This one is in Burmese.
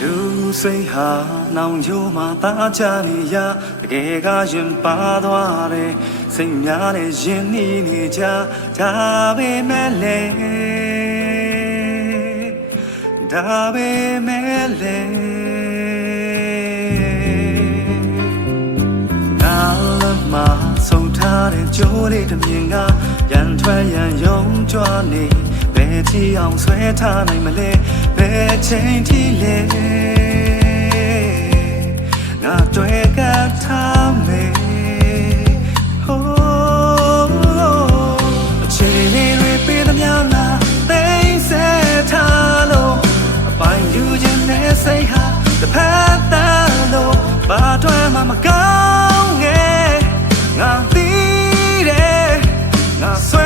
လူစိတ်ဟာနောင်ချိုးမှာတာချနေရတကယ်ကရင်ပါသွားတယ်စိတ်များနဲ့ရင်နှီးနေကြဒါပေမဲ့လေဒါပေမဲ့လေနာလမဆုံးထားတဲ့ကြိုးလေးတစ်မြင်ကရန်ထွက်ရန်ယုံကြွနေဘယ်ချီအောင်ဆွဲထားနိုင်မလဲဘယ်ချိန်ထိလဲငါတွေ့ကထားမယ်ဟိုးအချိန်လေးတွေပေးသမျှငါသိဆက်ထားလို့အပိုင်ယူခြင်းနဲ့စိတ်ဟာတစ်ဖက်သားလို့ဘာတွေ့မှမကောင်းငယ်ငါသိတယ်ငါဆွဲ